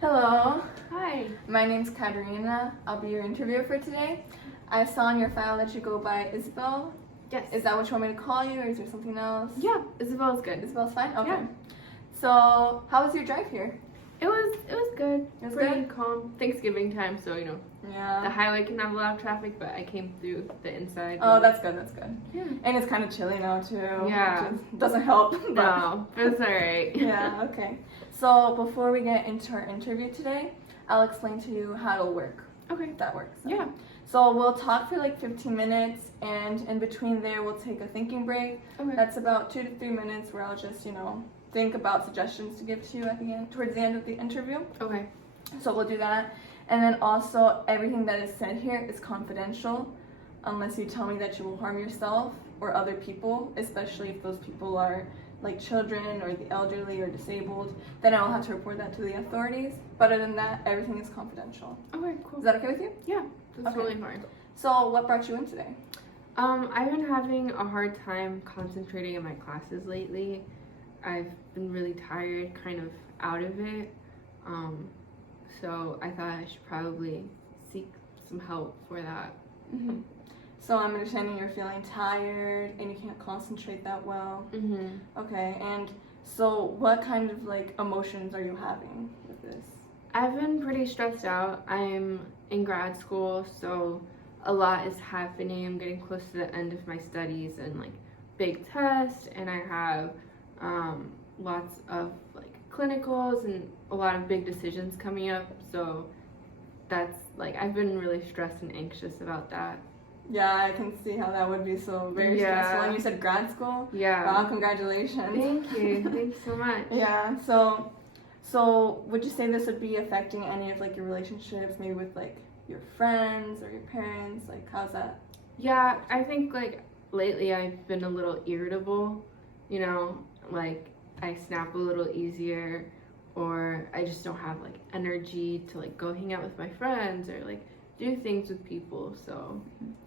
Hello, Hi. my name's Katerina. I'll be your interviewer for today. I saw on your file that you go by Isabel. Yes. Is that what you want me to call you, or is there something else? Yeah, Isabel's good. Isabel's fine? Okay. Yeah. So, how was your drive here? It was good. It was Pretty good? calm. Thanksgiving time, so the Yeah. highway can have a lot of traffic, but I came through the inside. Oh, that's good, that's good. Yeah. And it's kind of chilly now, too. Yeah. Which doesn't help. but- No, it's alright. Yeah, okay. So, before we get into our interview today, I'll explain to you how it'll work. Okay. If that works. Yeah. So we'll talk for like 15 minutes, and in between there we'll take a thinking break. Okay. That's about 2 to 3 minutes where I'll just, think about suggestions to give to you at the end, towards the end of the interview. Okay. So we'll do that. And then also everything that is said here is confidential unless you tell me that you will harm yourself or other people, especially if those people are like children or the elderly or disabled. Then I'll have to report that to the authorities. But other than that, everything is confidential. Okay, cool. Is that okay with you? Yeah, that's Okay. totally fine. So what brought you in today? I've been having a hard time concentrating in my classes lately. I've been really tired, kind of out of it. So I thought I should probably seek some help for that. Mm-hmm. So I'm understanding you're feeling tired and you can't concentrate that well. Mm-hmm. Okay, and so what kind of like emotions are you having with this? I've been pretty stressed out. I'm in grad school, so a lot is happening. I'm getting close to the end of my studies and like big tests, and I have lots of like clinicals and a lot of big decisions coming up. So that's like I've been really stressed and anxious about that. Yeah, I can see how that would be so very Yeah. stressful. And you said grad school? Yeah. Wow, congratulations. Thank you. Thanks so much. Yeah, so would you say this would be affecting any of like your relationships, maybe with like your friends or your parents? Like how's that? Yeah, I think like lately I've been a little irritable, like I snap a little easier, or I just don't have like energy to like go hang out with my friends or like do things with people. So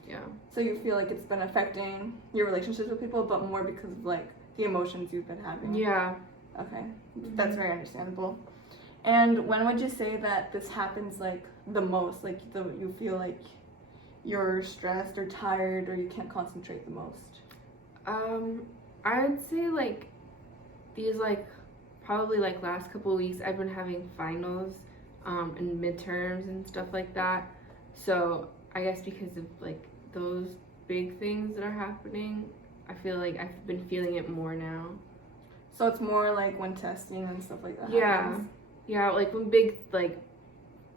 yeah. So you feel like it's been affecting your relationships with people, but more because of like the emotions you've been having? Yeah. Okay, that's very understandable. And when would you say that this happens like the most? Like you feel like you're stressed or tired or you can't concentrate the most? I would say like these like probably like last couple of weeks I've been having finals and midterms and stuff like that. So I guess because of like those big things that are happening, I feel like I've been feeling it more now. So it's more like when testing and stuff like that Yeah. happens? Yeah, like when big like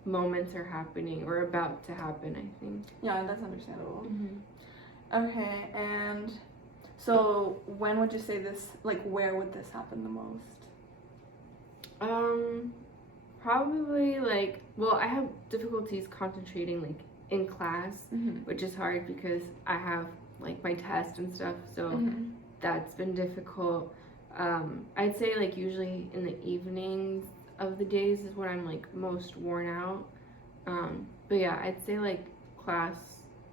moments are happening or about to happen, I think. Yeah, that's understandable. Mm-hmm. Okay, and so when would you say this, like where would this happen the most? Probably like, well, I have difficulties concentrating like in class, Mm-hmm. which is hard because I have like my test and stuff, so Mm-hmm. that's been difficult. I'd say like usually in the evenings of the days is when I'm like most worn out. But yeah, I'd say like class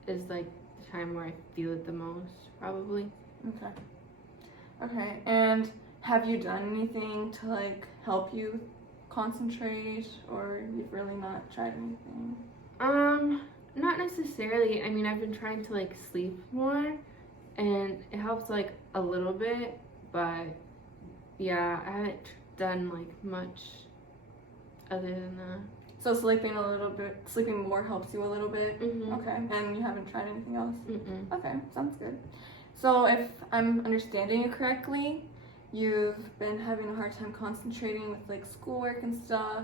is like the time where I feel it the most, probably. Okay. Okay, and have you done anything to like help you concentrate, or you've really not tried anything? Not necessarily. I mean, I've been trying to like sleep more, and it helps like a little bit, but yeah, I haven't done like much other than that. So sleeping more helps you a little bit? Mm-hmm. Okay, and you haven't tried anything else? Mm-mm. Okay, sounds good. So if I'm understanding you correctly, you've been having a hard time concentrating with like schoolwork and stuff,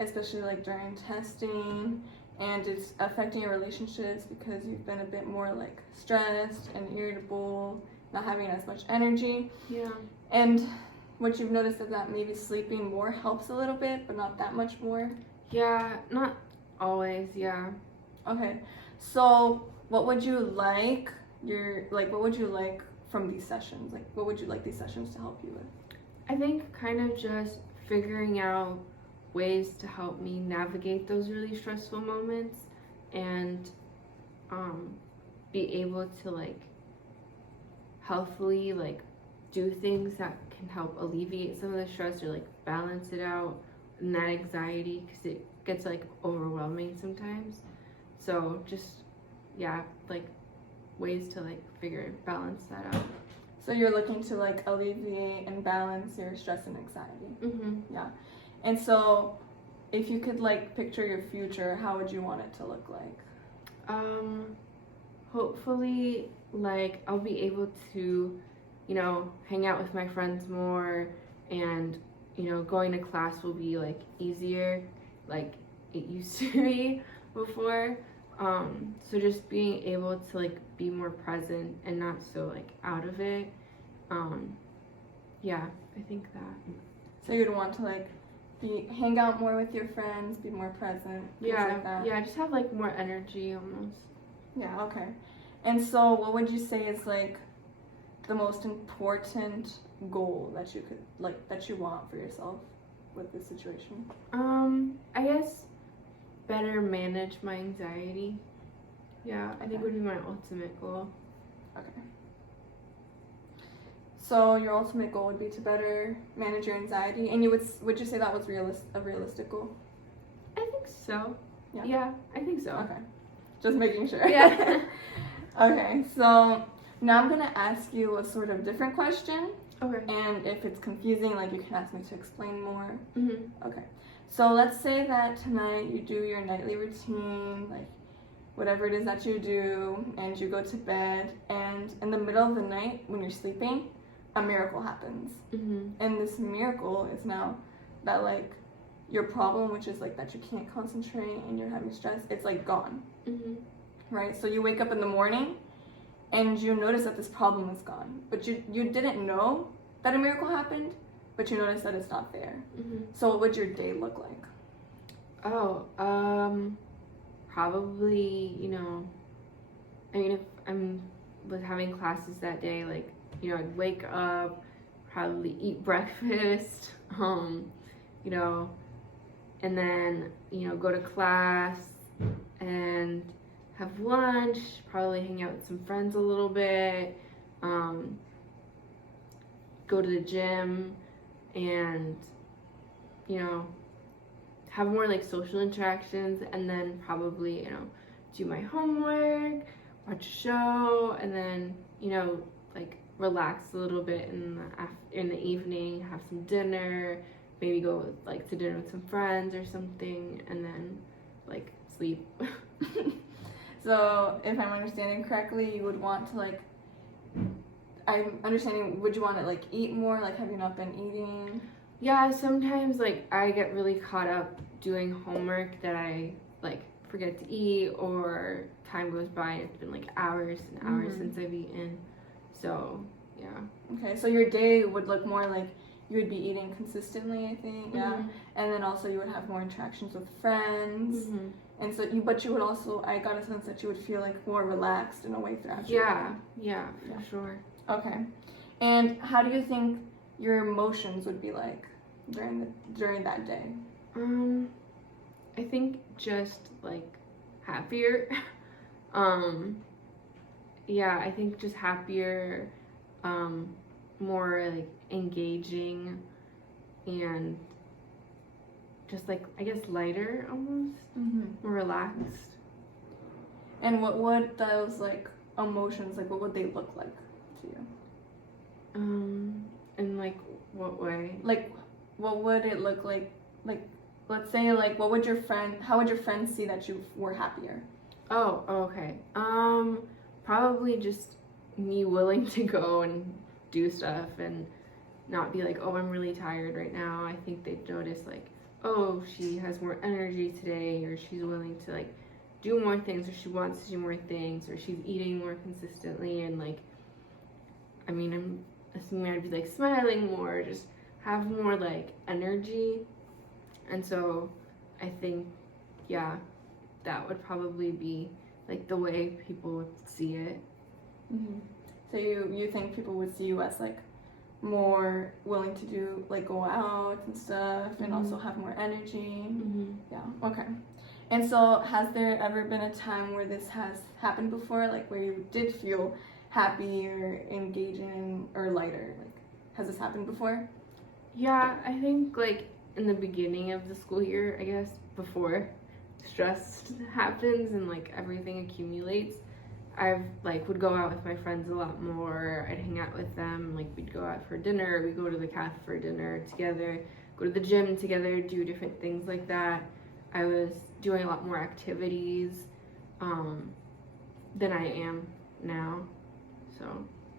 especially like during testing, and it's affecting your relationships because you've been a bit more like stressed and irritable, not having as much energy. Yeah. And what you've noticed is that maybe sleeping more helps a little bit, but not that much more. Yeah, not always, yeah. Okay, so what would you like what would you like from these sessions? Like, what would you like these sessions to help you with? I think kind of just figuring out ways to help me navigate those really stressful moments and be able to like healthfully like do things that can help alleviate some of the stress or like balance it out, and that anxiety because it gets like overwhelming sometimes. So just yeah, like ways to like balance that out. So you're looking to like alleviate and balance your stress and anxiety. Mm-hmm. Yeah. And so if you could like picture your future, how would you want it to look like? Hopefully, like I'll be able to, hang out with my friends more, and going to class will be like easier, like it used to be before. So just being able to like be more present and not so like out of it. Yeah, I think that. So you'd want to like hang out more with your friends, be more present. Yeah, like that. yeah, just have like more energy almost. Yeah, okay. And so what would you say is like the most important goal that you could that you want for yourself with this situation? I guess better manage my anxiety. Yeah, I think Okay. would be my ultimate goal. Okay. So your ultimate goal would be to better manage your anxiety, and would you say that was a realistic goal? I think so. Yeah. Yeah, I think so. Okay. Just making sure. Yeah. Okay, so now I'm gonna ask you a sort of different question, Okay. and if it's confusing, like you can ask me to explain more. Mhm. Okay. So let's say that tonight you do your nightly routine, like whatever it is that you do, and you go to bed, and in the middle of the night when you're sleeping, a miracle happens. Mhm. And this miracle is now that like your problem, which is like that you can't concentrate and you're having stress, it's like gone, Mhm. right? So you wake up in the morning and you notice that this problem is gone, but you didn't know that a miracle happened, but you notice that it's not there. Mhm. So what would your day look like? Oh, probably, I mean, if I'm was having classes that day, like, I'd wake up, probably eat breakfast, and then, go to class and have lunch, probably hang out with some friends a little bit, go to the gym, and, have more like social interactions, and then probably, do my homework, watch a show, and then, like relax a little bit in the evening, have some dinner, maybe go like to dinner with some friends or something, and then like sleep. So if I'm understanding correctly, you would want to like, I'm understanding, would you want to like eat more? Like, have you not been eating? Yeah, sometimes like I get really caught up doing homework that I like forget to eat, or time goes by and it's been like hours and hours since I've eaten. So yeah. Okay, so your day would look more like you would be eating consistently, I think. Yeah. And then also you would have more interactions with friends. Mhm. And so but you would also, I got a sense that you would feel like more relaxed in a way throughout your day. Yeah, for sure. Okay. And how do you think your emotions would be like during that day? I think just like happier. Yeah, I think just happier, more like engaging, and just like I guess lighter almost, more relaxed. And what would those like emotions, like what would they look like to you? In like what way? Like what would it look like let's say like how would your friends see that you were happier? Oh, okay. Probably just me willing to go and do stuff and not be like, oh, I'm really tired right now. I think they'd notice like, oh, she has more energy today, or she's willing to like do more things, or she wants to do more things, or she's eating more consistently, and like, I mean, I'm assuming I'd be like smiling more, just have more like energy. And so I think, yeah, that would probably be like the way people would see it. So you think people would see you as like more willing to do like go out and stuff, and also have more energy. Yeah. Okay. And so has there ever been a time where this has happened before, like where you did feel happy or engaging or lighter? Like, has this happened before? Yeah, I think like in the beginning of the school year, I guess, before stress happens and like everything accumulates, I've like would go out with my friends a lot more. I'd hang out with them, like we'd go out for dinner, we'd go to the cafe for dinner together, go to the gym together, do different things like that. I was doing a lot more activities than I am now. So,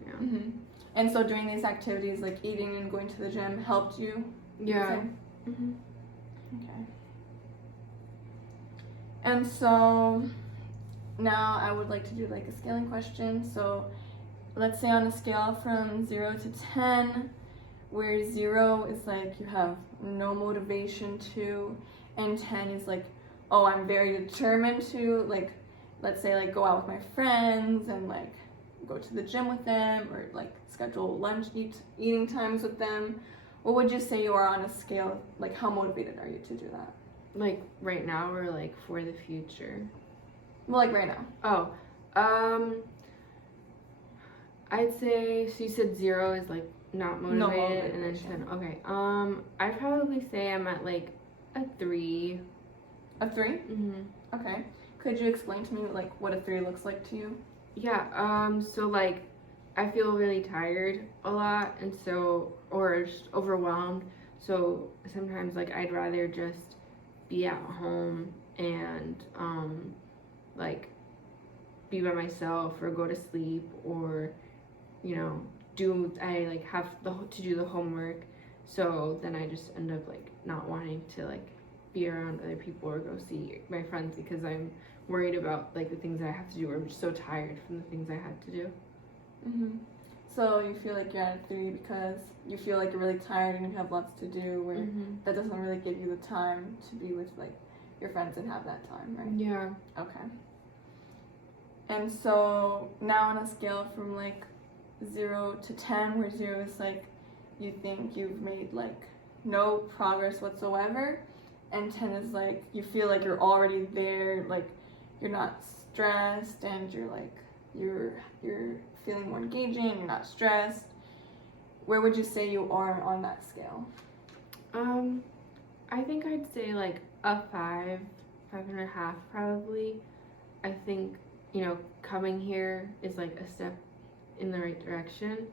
yeah. Mm-hmm. And so doing these activities like eating and going to the gym helped you? Yeah. Mm-hmm. Okay. And so now I would like to do like a scaling question. So let's say on a scale from 0 to 10, where 0 is like you have no motivation to, and 10 is like, oh, I'm very determined to, like, let's say like go out with my friends and like go to the gym with them or like schedule lunch eating times with them. What would you say you are on a scale, like how motivated are you to do that? Like right now or like for the future? Well, like right now. Oh, I'd say, so you said 0 is like not No motivated, and then motivation. 10, okay. I'd probably say I'm at like a 3. A 3? Mm-hmm. Okay. Could you explain to me like what a 3 looks like to you? Yeah, so like I feel really tired a lot, and so, or just overwhelmed, so sometimes like I'd rather just be at home and like be by myself or go to sleep, or you know, I like have to do the homework, so then I just end up like not wanting to like be around other people or go see my friends because I'm worried about like the things I have to do, or I'm just so tired from the things I had to do. Mm-hmm. So you feel like you're at a 3 because you feel like you're really tired and you have lots to do, where that doesn't really give you the time to be with like your friends and have that time, right? Yeah. Okay. And so now on a scale from like 0 to 10, where 0 is like you think you've made like no progress whatsoever, and 10 is like you feel like you're already there, like you're not stressed and you're like you're feeling more engaging, you're not stressed. Where would you say you are on that scale? I think I'd say like a 5.5 probably. I think, you know, coming here is like a step in the right direction.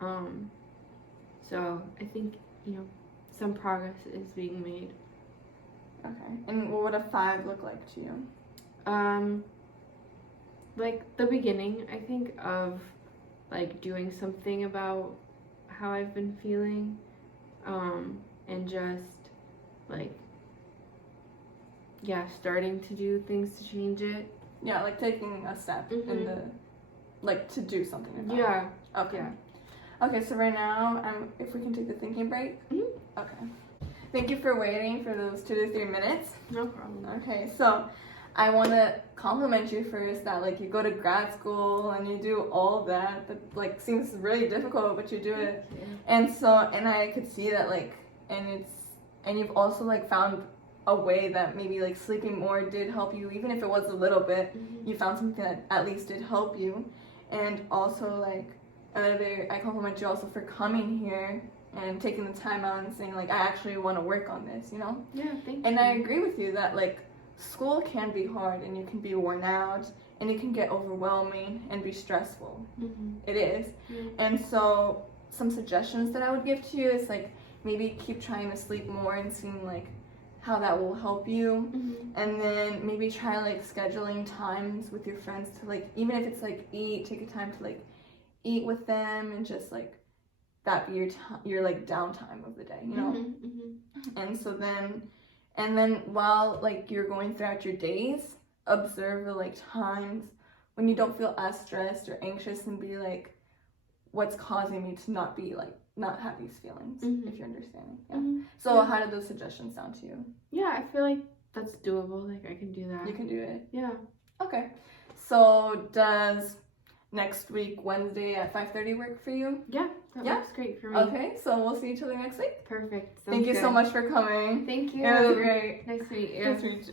So I think, you know, some progress is being made. Okay. And what would a 5 look like to you? Like the beginning, I think, of like doing something about how I've been feeling, and just like, yeah, starting to do things to change it. Yeah, like taking a step in the, like to do something about Yeah. it. Okay. Yeah. Okay, so right now, if we can take a thinking break. Okay. Thank you for waiting for those 2 to 3 minutes. No problem. Okay, so I want to compliment you first that like you go to grad school and you do all that like seems really difficult, but you do it. And I could see that like, and you've also like found a way that maybe like sleeping more did help you, even if it was a little bit. You found something that at least did help you. And also like I compliment you also for coming here and taking the time out and saying like I actually want to work on this, you know? Yeah, thank you. And I agree with you that like school can be hard and you can be worn out and it can get overwhelming and be stressful. It is. And so some suggestions that I would give to you is like maybe keep trying to sleep more and seeing like how that will help you. And then maybe try like scheduling times with your friends to like, even if it's like take a time to like eat with them and just like that be your like downtime of the day, you know? And so then while like you're going throughout your days, observe the like times when you don't feel as stressed or anxious and be like, what's causing me to not have these feelings, if you're understanding. Yeah. So how did those suggestions sound to you? Yeah, I feel like that's doable. Like I can do that. You can do it? Yeah. Okay. So does next week, Wednesday at 5:30 work for you? Yeah, that works great for me. Okay, so we'll see each other next week. Perfect. Thank you so much for coming. Thank you. It was great. Nice to meet you. Nice to meet you.